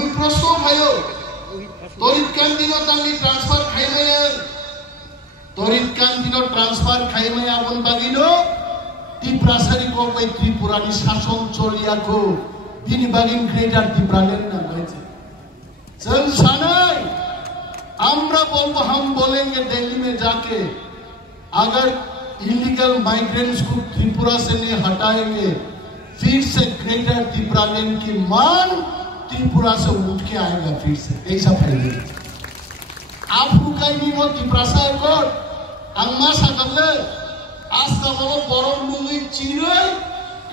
मुई प्रश्न खायो तोरित कान दिनो तांगी ट्रांसफर खाइमया तोरित कान दिनो ट्रांसफर खाइमया अपन बागिनो त्रिपुरासारी को बै त्रिपुरानी शासन चलियाखौ बिनि बागिन ग्रेटर त्रिपुरालैंड ना गाइছে जों सानै আমরা বলবো हम बोलेंगे दिल्ली में जाके अगर इलीगल माइग्रेंट्स को त्रिपुरा से नहीं हटाएंगे फिर से ग्रेटर त्रिपुरालैंड की मान त्रिपुरा से उठ के आएगा फिर से ऐसा फैलेगा आप रुकाई नहीं हो त्रिपुरा से को अंगमा सागले आज का वो बरम लुई चिरे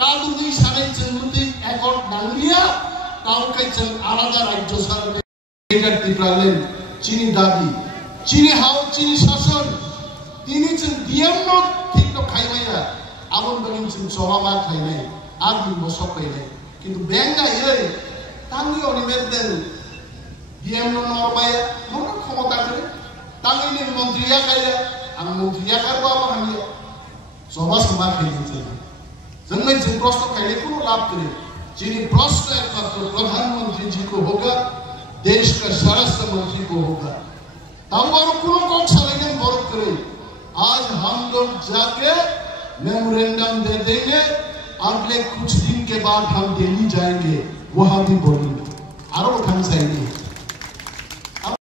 कादुई सारे जन्मति एकॉर्ड नांगिया ताऊ के जन आलादा राज्य सरकार ग्रेटर त्रिपुरालैंड चीनी दाबी चीनी हाउ चीनी शासन तीनी जन दियम ठीक तो खाइमया आबन बनिन जन जवाबा खाइनाय आगि मसकैनाय किन्तु बेंगा ये तांगी अनिमेदेल दियम नरमाय मन क्षमता करे तांगी नि मंत्रिया खाया आं मंत्रिया करबा हामिया सभा सभा खाइनसे जोंने जन प्रश्न खाइले कोनो लाभ करे चीनी प्रश्न एकमात्र प्रधानमंत्री जी को होगा देश का स्वराष्ट्र मंत्री को होगा तब और कोनो कक्षा लेकिन गौरव करे आज हम लोग जाके मेमोरेंडम दे देंगे अगले कुछ दिन के बाद हम दिल्ली जाएंगे वहां भी बोलेंगे आरो उठाने चाहिए